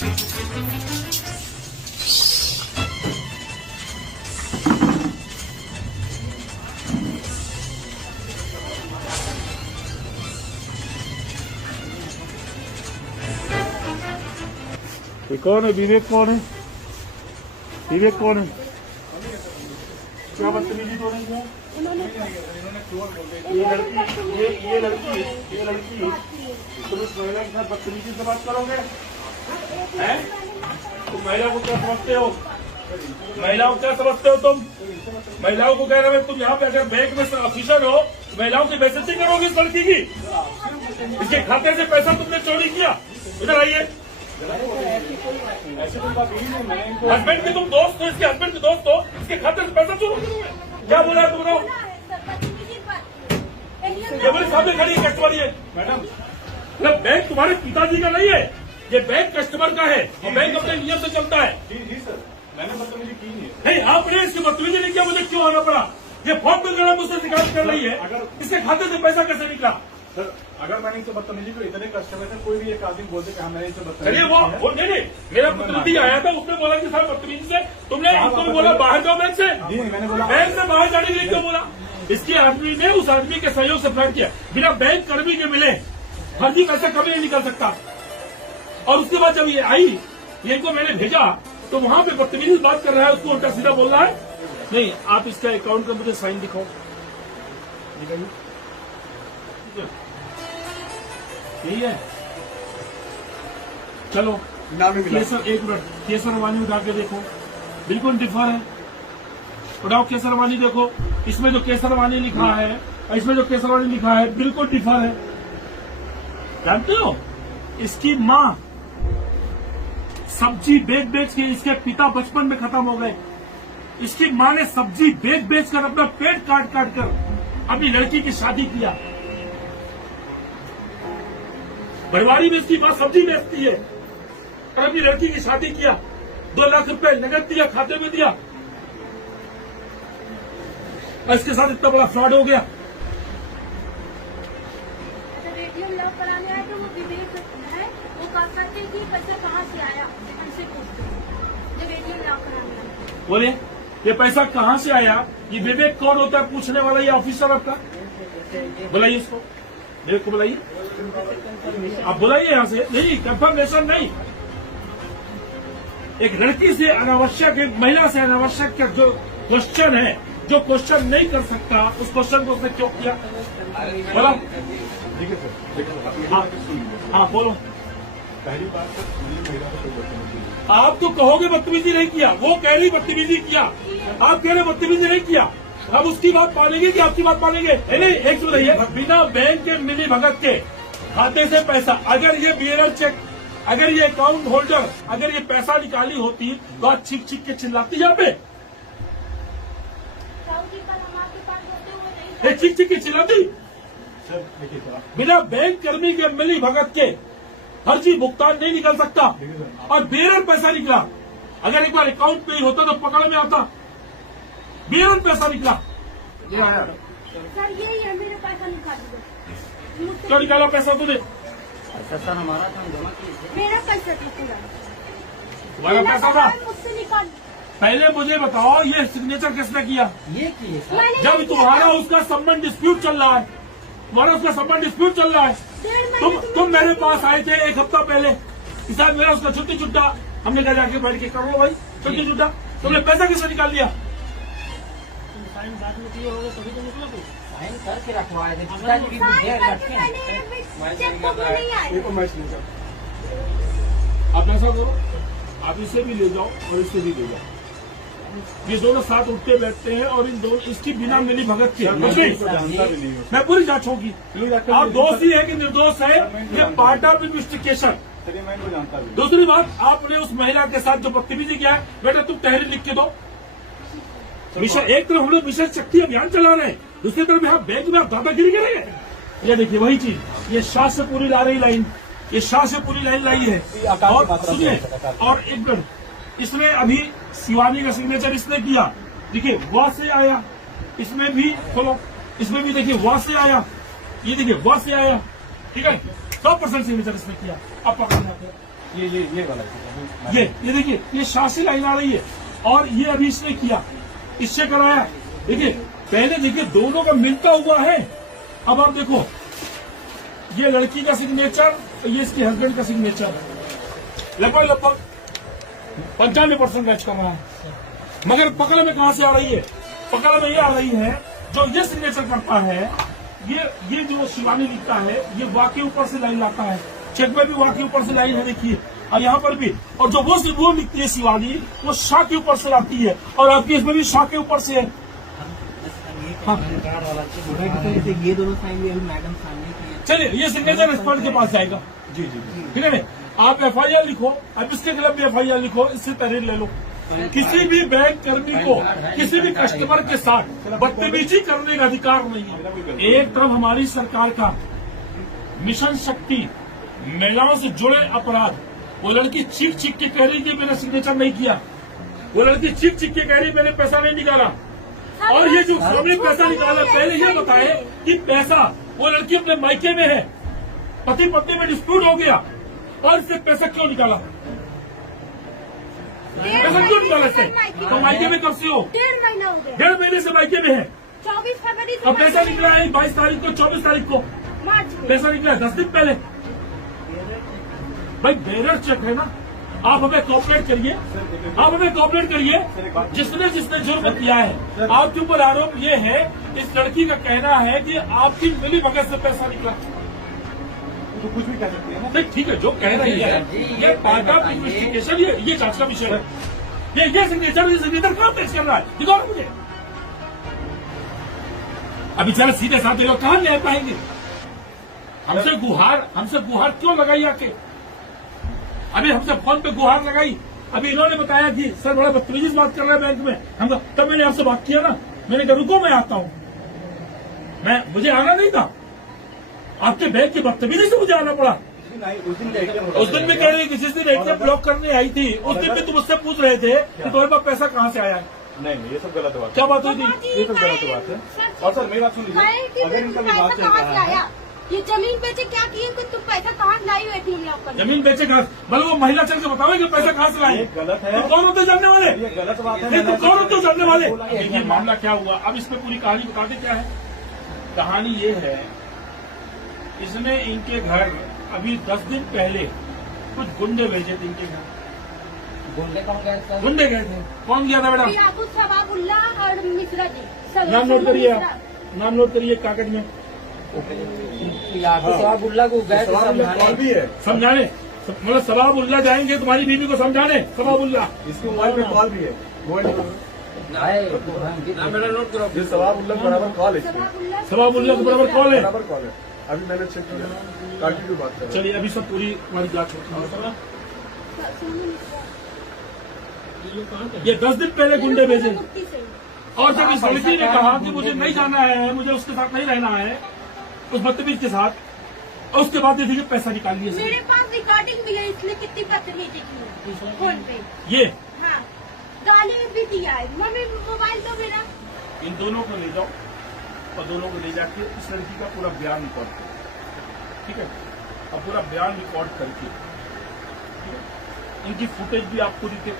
ये कौन है? विवेक कौन है? विवेक कौन है? क्या बदतमीजी तो नहीं किया? ये लड़की तुम इस महिला के साथ बदतमीजी से बात करोगे? हैं? तुम महिला को क्या समझते हो? महिलाओं को क्या समझते हो तुम? महिलाओं को कह रहे हो तुम यहाँ पे अगर बैंक में ऑफिसर हो, महिलाओं की बेइज्जती करोगे इस लड़की की? इसके खाते से पैसा तुमने चोरी किया? इधर आइए। हस्बैंड के तुम दोस्त हो, इसके हस्बैंड के दोस्त हो, इसके खाते से पैसा चोरी करोगे? क्या बोला तुम लोग? ये मेरे सामने खड़ी है कस्टमर। ये मैडम, बैंक तुम्हारे पिताजी का नहीं है, ये बैंक कस्टमर का है और बैंक अपने नियम से चलता है। जी सर, मैंने बदतमीजी की नहीं। नहीं, आपने इसकी बदतमीजी नहीं किया, मुझे क्यों आना पड़ा? ये फॉर्म में गलत मुझसे शिकायत कर रही है। अगर इसके खाते से पैसा कैसे निकला? सर, अगर मैंने इसे बदतमीजी को इतने कस्टमर से कोई भी एक आदमी बोलते कि मैंने इसे बदतमीजी चलिए वो नहीं, मेरा प्रतिनिधि आया था, उसने बोला कि सर बदतमीजी से तुमने इसको भी बोला बाहर जाओ बैंक से। मैंने बोला बैंक से बाहर जाने के लिए क्यों बोला? इसके आदमी ने उस आदमी के सहयोग से फ्रॉड किया। बिना बैंक कर्मी के मिले फर्जी पैसा कभी नहीं निकल सकता। और उसके बाद जब ये आई, ये इनको मैंने भेजा तो वहां पे बदतमीजी बात कर रहा है, उसको उल्टा सीधा बोल रहा है। नहीं, आप इसका अकाउंट का मुझे साइन दिखाओ, दिखाइए। यही है, चलो केसर, एक मिनट, केसर वानी उठा के देखो, बिल्कुल डिफर है। उठाओ केसर वानी, देखो इसमें जो केसर वानी लिखा है, इसमें जो केसर वानी लिखा है बिल्कुल डिफर है। जानते हो, इसकी माँ सब्जी बेच के इसके पिता बचपन में खत्म हो गए। इसकी माँ ने सब्जी बेच कर अपना पेट काट कर अपनी लड़की की शादी किया। बरवारी में इसकी माँ सब्जी बेचती है और अपनी लड़की की शादी किया। 2 लाख रुपए नगद दिया, खाते में दिया, और इसके साथ इतना बड़ा फ्रॉड हो गया। एटीएम लॉक कराने आए तो वो विवेक है, वो कहते कि पैसा कहाँ से आया, हमसे पूछते जब एटीएम लॉक कराने आए। बोले ये पैसा कहाँ से आया? ये विवेक कौन होता है पूछने वाला? ये ऑफिसर आपका, बुलाइए इसको, विवेक को बुलाइए, आप बुलाइए यहाँ से। नहीं, कंफर्मेशन नहीं। एक लड़की से अनावश्यक, एक महिला से अनावश्यक का जो क्वेश्चन है, जो क्वेश्चन नहीं कर सकता, उस क्वेश्चन को उसने क्यों किया? बोलो। हाँ बोलो। पहली बात सर, मैंने महिला को कोई बदतमीजी नहीं। आप तो कहोगे बदतमीजी नहीं किया, वो कह रही बदतमीजी किया, आप कह रहे बदतमीजी नहीं किया। अब उसकी बात मानेंगे कि आपकी बात मानेंगे? नहीं, एक सुन रहिए, बिना बैंक के मिली भगत के खाते से पैसा, अगर ये BNR चेक, अगर ये अकाउंट होल्डर, अगर ये पैसा निकाली होती तो आज छीक के चिल्लाती यहाँ पे, छीक के चिल्लाती। सर देखिए सर, बिना बैंक कर्मी के मिली भगत के फर्जी भुगतान नहीं निकल सकता, और बेरर पैसा निकला। अगर एक बार अकाउंट पे ही होता तो पकड़ में आता, बेरर पैसा निकला। सर यही है, मेरे पैसा निकाल दो। क्यों निकाला पैसा तुझे? सर हमारा था, हम जमा किए। मेरा पैसा था पूरा, तुम्हारा पैसा था? मुझसे निकाल। पहले मुझे बताओ, ये सिग्नेचर किसने किया? ये किए सर। मैंने जब नहीं तुम्हारा किया। उसका संबंध डिस्प्यूट चल रहा है, तुम्हारा उसका संबंध डिस्प्यूट चल रहा है, 1.5 महीने तुम मेरे पास आए थे 1 हफ्ता पहले, किसान मेरा उसका छुट्टी छुट्टा, हमने कहा जाके बैठ के करो भाई छुट्टी छुट्टा, तुमने पैसा किससे निकाल लिया? साइन साथ में किए होगे तभी तो निकला कुछ। साइन करके रखवाए थे, पिताजी की बुद्धि रखे हैं। चेक तो नहीं आया। एक मैच नहीं सर। आप ऐसा करो, आप इसे भी ले जाओ और इसे भी ले जाओ, ये दोनों साथ उठते बैठते हैं और इन दोनों, इसकी बिना मिली भगत के कुछ नहीं, जानता भी नहीं हूँ। मैं पूरी जांच होगी। आप दोषी है कि निर्दोष है, ये पार्ट ऑफ इन्वेस्टिगेशन। चलिए मैं इनको जानता भी। दूसरी बात, आपने उस महिला के साथ जो बदतमीजी किया है, बेटा तुम तहरीर लिख के दो। एक तरफ हम लोग विशेष शक्ति अभियान चला रहे हैं, दूसरी तरफ यहाँ बैंक में आप दादागिरी करेंगे। ये देखिए वही चीज, ये शाह से पूरी ला रही लाइन, ये शाह से पूरी लाइन लाई है। और सुनिए, और एक मिनट, इसमें अभी शिवानी का सिग्नेचर इसने किया, देखिए वह से आया, इसमें भी खोलो, इसमें भी देखिए वह से आया, ये देखिए वह से आया, ठीक है, 100% सिग्नेचर इसने किया। अब पकड़ ये वाला है। ये देखिए, ये शाह से लाइन आ रही है और ये अभी इसने किया, इससे कराया। देखिए पहले देखिए दोनों का मिलता हुआ है। अब आप देखो, ये लड़की का सिग्नेचर, ये इसके हस्बैंड का सिग्नेचर, लगभग 95% मैच कर रहा है। मगर पकड़ में कहां से आ रही है? पकड़ में ये आ रही है, जो ये सिग्नेचर करता है, ये जो शिवानी लिखता है, ये वाकई ऊपर से लाइन लाता है। चेक में भी वाकई ऊपर से लाइन है, देखिए, और यहाँ पर भी। और जो वो लिखती है शिवानी, वो शाह के ऊपर से लाती है, और आपकी इसमें भी शाह के ऊपर से है। हाँ। ये दोनों साइन भी मैडम सामने की है। चलिए, ये सिग्नेचर एक्सपर्ट के पास जाएगा। जी, ठीक है ना? आप FIR लिखो, अब इसके खिलाफ भी FIR लिखो, इससे तहरीर ले लो। किसी भी बैंक कर्मी को किसी भी कस्टमर के साथ बदतमीजी करने का अधिकार नहीं है। एक तरफ हमारी सरकार का मिशन शक्ति, महिलाओं से जुड़े अपराध, वो लड़की चीख चीख के कह रही थी मैंने सिग्नेचर नहीं किया, वो लड़की चीख चीख के कह रही मैंने पैसा नहीं निकाला। और ये जो हमने पैसा निकाला, पहले ये बताए कि पैसा, वो लड़की अपने मायके में है, पति पत्नी में डिस्प्यूट हो गया, और इससे पैसा क्यों निकाला? पैसा क्यों निकाला इससे? तो मायके में कब से हो? 1.5 महीना हो गया। 1.5 महीने से मायके में है। 24 फरवरी से अब पैसा निकला है 22 तारीख को, 24 तारीख को मार्च में। पैसा निकला है 10 दिन पहले। भाई बेरर चेक है ना, आप हमें कोऑपरेट करिए, आप हमें कोऑपरेट करिए। जिसने जुर्म किया है, आपके ऊपर आरोप ये है, इस लड़की का कहना है कि आपकी मिली भगत से पैसा निकला। तो कुछ भी कह सकते हैं ना। नहीं, ठीक है, जो कह रही है ये पार्ट ऑफ इन्वेस्टिगेशन, ये जांच का विषय है। ये सिग्नेचर कहाँ पेश कर रहा है? दिखाओ मुझे। अभी चलो सीधे साधे लोग कहाँ ले पाएंगे? हमसे गुहार क्यों लगाई आके? अभी हमसे फोन पे गुहार लगाई। अभी इन्होंने बताया कि सर बड़ा बदतमीजी से बात कर रहे हैं बैंक में। हम तब मैंने आपसे बात किया ना, मैंने कहा रुको मैं आता हूँ। मुझे आना नहीं था, आपके बैंक की बदतमीजी से मुझे आना पड़ा। उस दिन भी कह रही कि जिस दिन ATM ब्लॉक करने आई थी, उस दिन भी तुम उससे पूछ रहे थे कि तुम्हारे पास पैसा कहाँ से आया है। नहीं, ये सब गलत बात है। क्या बात हुई थी? ये तो गलत बात है। और सर मेरी बात सुन लीजिए, अगर इनका विवाद चल रहा है, ये जमीन बेचे क्या किए? तुम पैसा कहाँ से लाई हो ATM लॉक करने? जमीन बेचे कहाँ? भले वो महिला चल के बताओ कि पैसा कहाँ से लाए। ये गलत है। तो कौन होते जानने वाले? ये गलत बात है। नहीं तो कौन होते जानने वाले? ये मामला क्या हुआ, अब इसमें पूरी कहानी बता दे क्या है। कहानी ये है, इसने इनके घर अभी 10 दिन पहले कुछ गुंडे भेजे थे इनके घर। गुंडे कौन गए सर? गुंडे गए थे। कौन गया था बेटा? याकूब सवाबुल्ला और मिश्रा जी। नाम नोट करिए, आप नाम नोट करिए कागज में। सवाबुल्ला को गए थे कॉल भी है, समझाने, मतलब सवाबुल्ला जाएंगे तुम्हारी बीवी को समझाने। सवाबुल्ला इसके मोबाइल पे कॉल भी है। मेरा नोट करो। ये सवाबुल्ला बराबर कॉल है, सवाबुल्ला के बराबर कॉल है। बराबर कॉल है। अभी मैंने चेक किया, काटी की बात कर। चलिए अभी सब पूरी हमारी जांच होती है। ये 10 दिन पहले गुंडे भेजे, और जब इस लड़की ने कहा कि मुझे नहीं जाना है, मुझे उसके साथ नहीं रहना है, उस बदतमीज के साथ, और उसके बाद देखिए पैसा निकाल लिया। मेरे पास रिकॉर्डिंग भी है, इसने कितनी बदतमीजी की फोन पे। ये हाँ, गाली भी दिया है। मम्मी मोबाइल दो मेरा। इन दोनों को ले जाओ और दोनों को ले जाके इस लड़की का पूरा बयान रिकॉर्ड करो, ठीक है? और पूरा बयान रिकॉर्ड करके, ठीक है? इनकी फुटेज भी आपको दिखे,